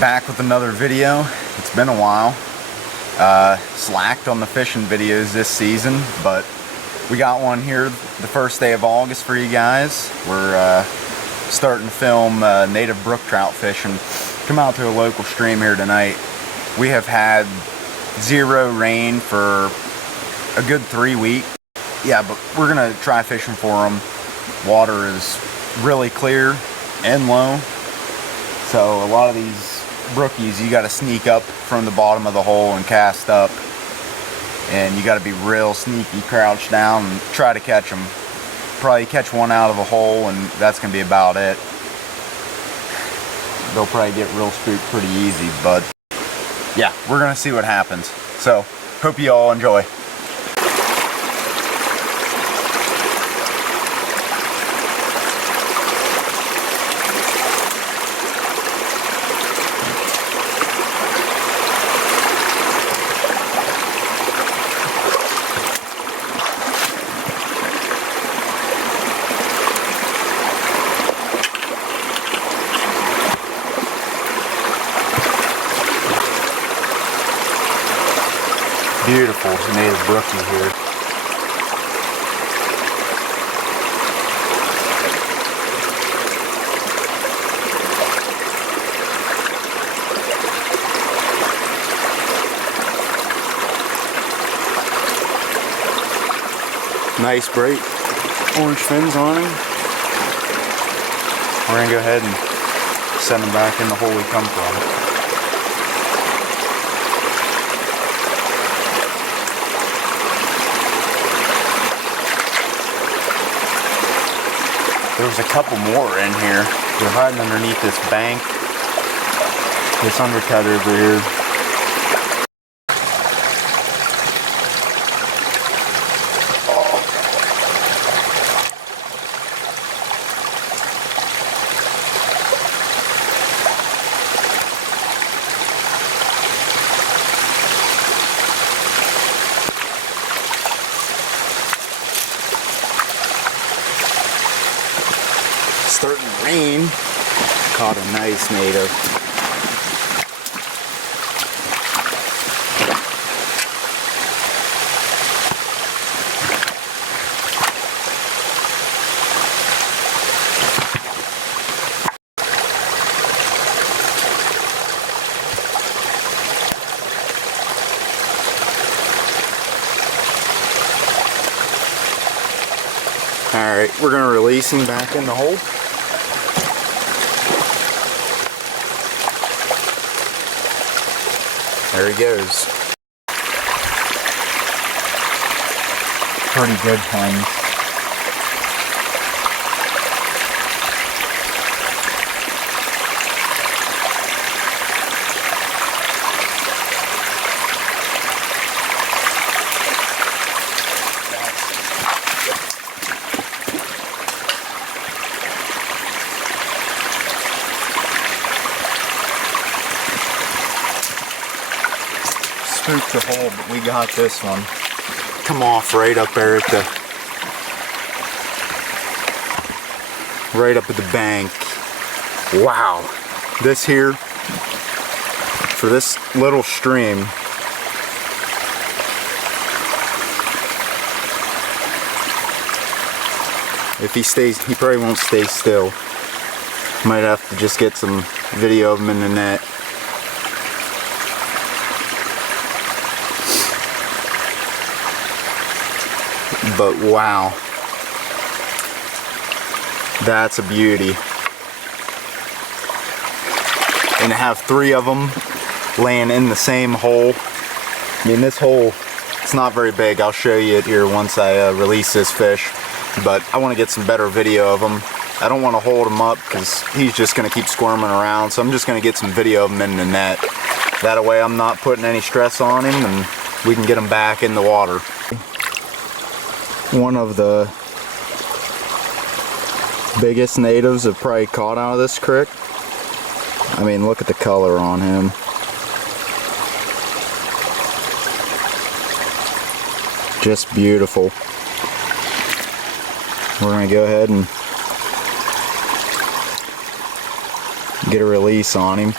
back with another video. It's been a while. Slacked on the fishing videos this season, but we got one here the first day of August for you guys. We're starting to film native brook trout fishing. Come out to a local stream here tonight. We have had zero rain for a good 3 weeks. Yeah, but we're gonna try fishing for them. Water is really clear and low, so a lot of these brookies, you got to sneak up from the bottom of the hole and cast up, and you got to be real sneaky, crouch down and try to catch them. Probably catch one out of a hole, and that's gonna be about it. They'll probably get real spooked pretty easy, but yeah, we're gonna see what happens. So hope you all enjoy. Beautiful native brookie here. Nice bright orange fins on him. We're gonna go ahead and send him back in the hole we come from. There's a couple more in here. They're hiding underneath this bank, this undercut over here. Starting to rain. Caught a nice native. Alright, we're going to release him back in the hole. There he goes. Pretty good thing. Spooked the hole, but we got this one. Come off right up there at the bank. Wow, this here, for this little stream, if he stays, he probably won't stay still. Might have to just get some video of him in the net. But wow, that's a beauty. And to have 3 of them laying in the same hole. I mean, this hole, it's not very big. I'll show you it here once I release this fish. But I want to get some better video of him. I don't want to hold him up because he's just going to keep squirming around. So I'm just going to get some video of him in the net. That way I'm not putting any stress on him and we can get him back in the water. One of the biggest natives I've probably caught out of this creek. I mean, look at the color on him. Just beautiful. We're going to go ahead and get a release on him.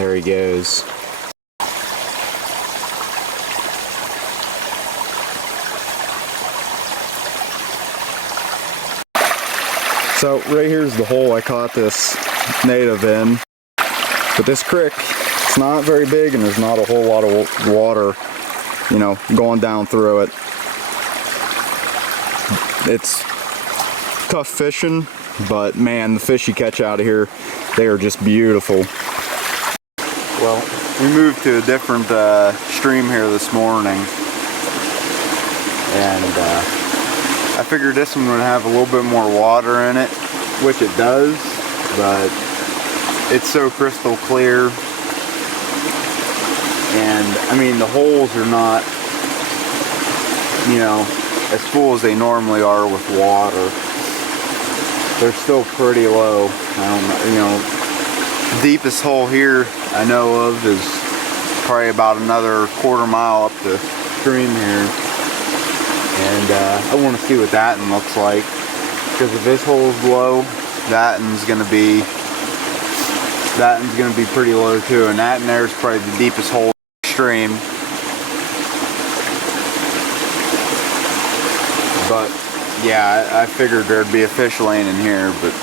There he goes. So right here's the hole I caught this native in. But this creek, it's not very big and there's not a whole lot of water, you know, going down through it. It's tough fishing, but man, the fish you catch out of here, they are just beautiful. Well, we moved to a different stream here this morning, and I figured this one would have a little bit more water in it, which it does, but it's so crystal clear. And I mean, the holes are not, you know, as full as they normally are with water. They're still pretty low. I don't know, you know, the deepest hole here I know of is probably about another quarter mile up the stream here. And I want to see what that one looks like, because if this hole's low, that one's gonna be pretty low too, and that in there is probably the deepest hole in the stream. But yeah, I figured there'd be a fish laying in here, but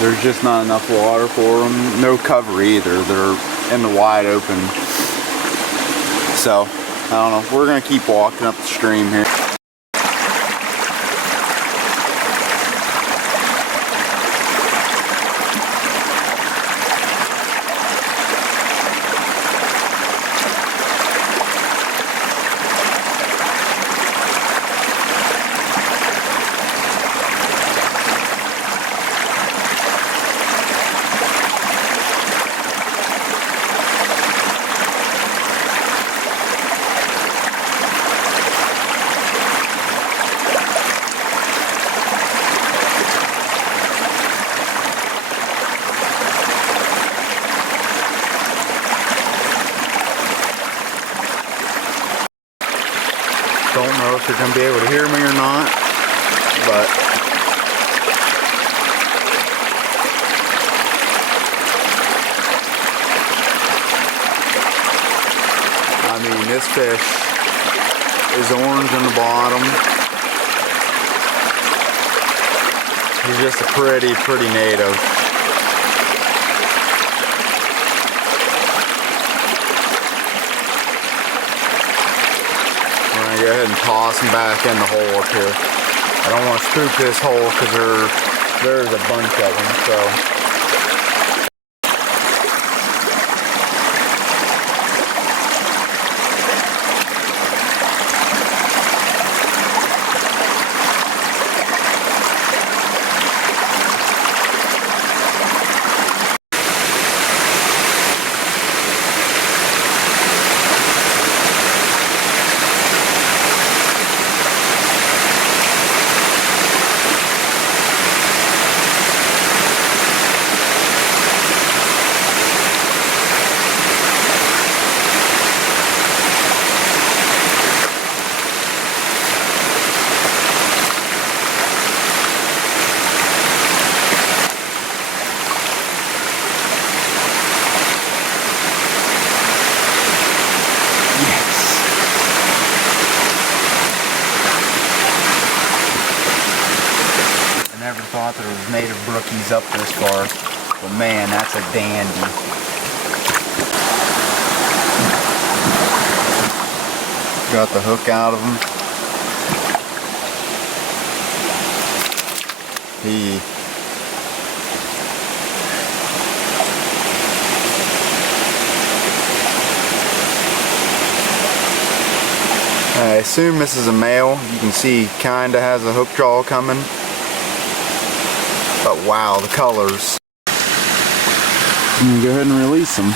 there's just not enough water for them. No cover either. They're in the wide open. So I don't know. We're gonna keep walking up the stream here. Don't know if you're going to be able to hear me or not, but I mean, this fish is orange on the bottom. He's just a pretty native. Go ahead and toss them back in the hole up here. I don't want to scoop this hole because there's a bunch of them, so. Never thought there was native brookies up this far, but man, that's a dandy. Got the hook out of him. I assume this is a male. You can see he kinda has a hook jaw coming. But wow, the colors. I'm gonna go ahead and release them.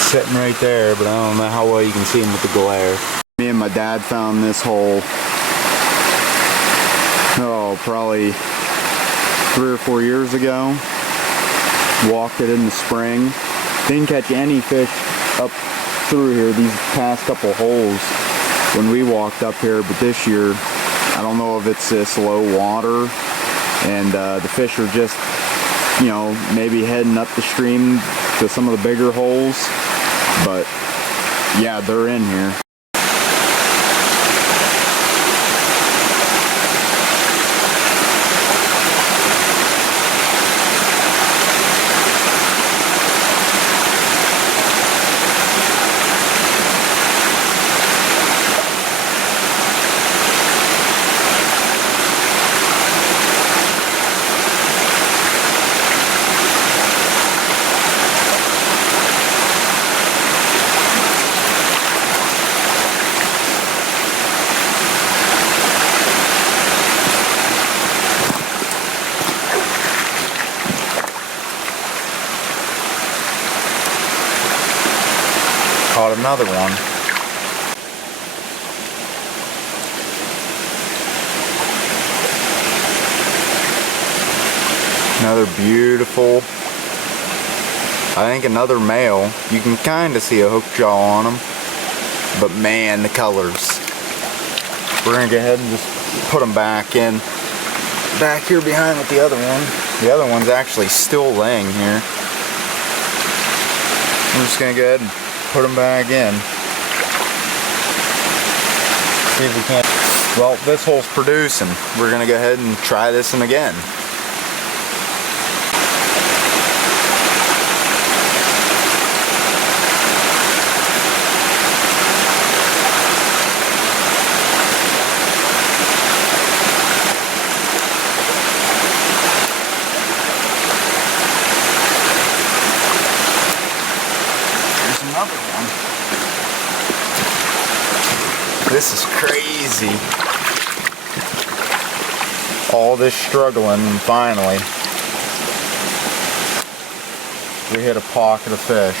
Sitting right there, but I don't know how well you can see them with the glare. Me and my dad found this hole oh, probably 3 or 4 years ago. Walked it in the spring. Didn't catch any fish up through here these past couple holes when we walked up here, but this year I don't know if it's this low water and the fish are just, you know, maybe heading up the stream to some of the bigger holes, but yeah, they're in here. Caught another one. Another beautiful, I think another male. You can kind of see a hook jaw on them, but man, the colors. We're gonna go ahead and just put them back in, back here behind with the other one. The other one's actually still laying here. I'm just gonna go ahead and put them back in. See if we can. Well, this hole's producing. We're gonna go ahead and try this one again. Another one. This is crazy. All this struggling, and finally we hit a pocket of fish.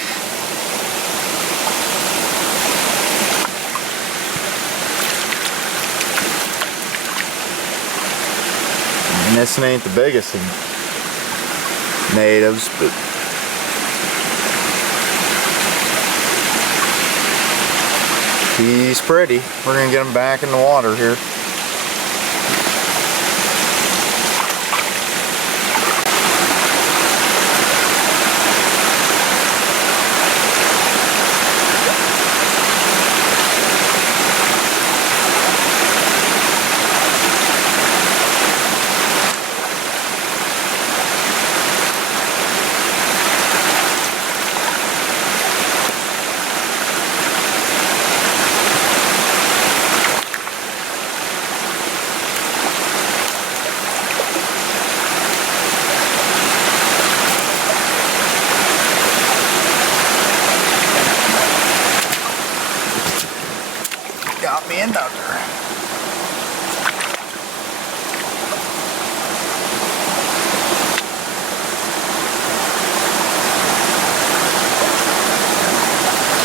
And this ain't the biggest of natives, but he's pretty. We're gonna get him back in the water here. Got me another.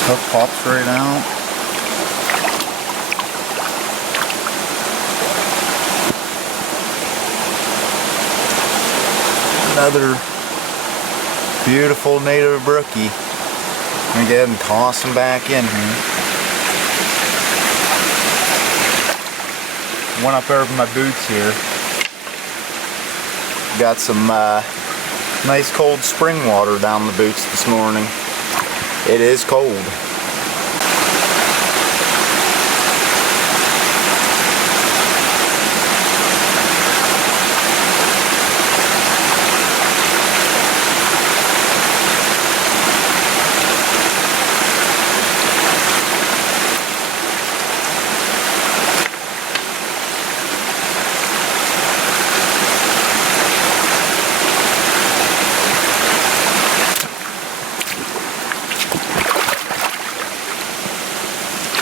Hook pops right out. Another beautiful native brookie. I'm gonna go ahead and toss him back in here. Went up over my boots here. Got some nice cold spring water down the boots this morning. It is cold.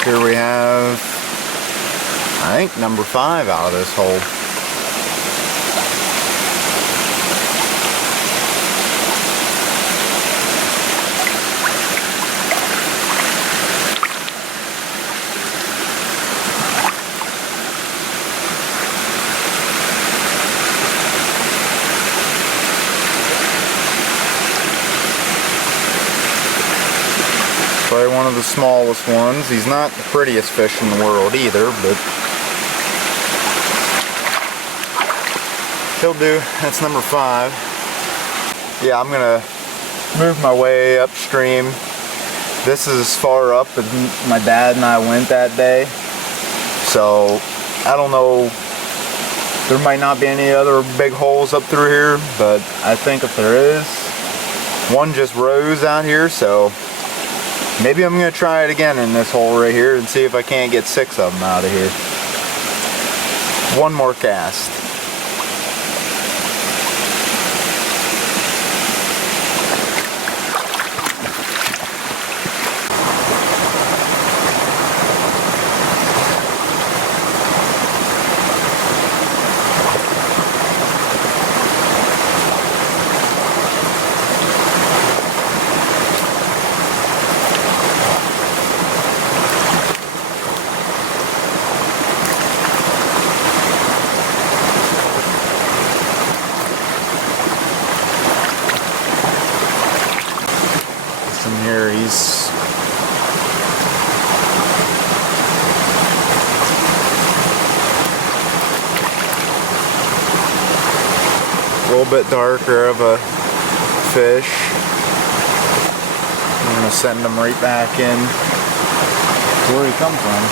Here we have, I think, number 5 out of this hole. of the smallest ones. He's not the prettiest fish in the world either, but he'll do. That's number 5. Yeah, I'm gonna move my way upstream. This is as far up as my dad and I went that day, so I don't know. There might not be any other big holes up through here, but I think if there is, one just rose out here, so maybe I'm gonna try it again in this hole right here and see if I can't get 6 of them out of here. One more cast. From here, he's a little bit darker of a fish. I'm gonna send him right back in to where he come from.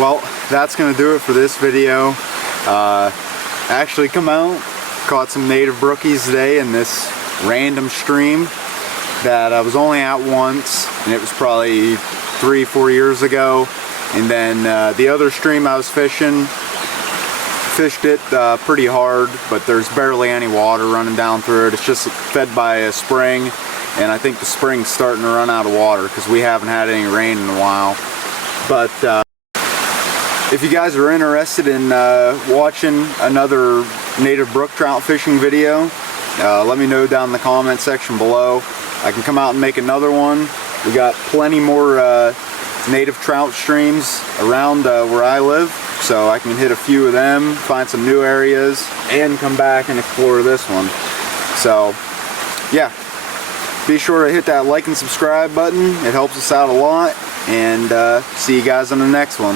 Well, that's gonna do it for this video. Actually come out, caught some native brookies today in this random stream that I was only at once, and it was probably 3-4 years ago. And then the other stream I was fishing, fished it pretty hard, but there's barely any water running down through it. It's just fed by a spring, and I think the spring's starting to run out of water because we haven't had any rain in a while. But if you guys are interested in watching another native brook trout fishing video, let me know down in the comment section below. I can come out and make another one. We got plenty more native trout streams around where I live, so I can hit a few of them, find some new areas, and come back and explore this one. So yeah, be sure to hit that like and subscribe button. It helps us out a lot, and see you guys on the next one.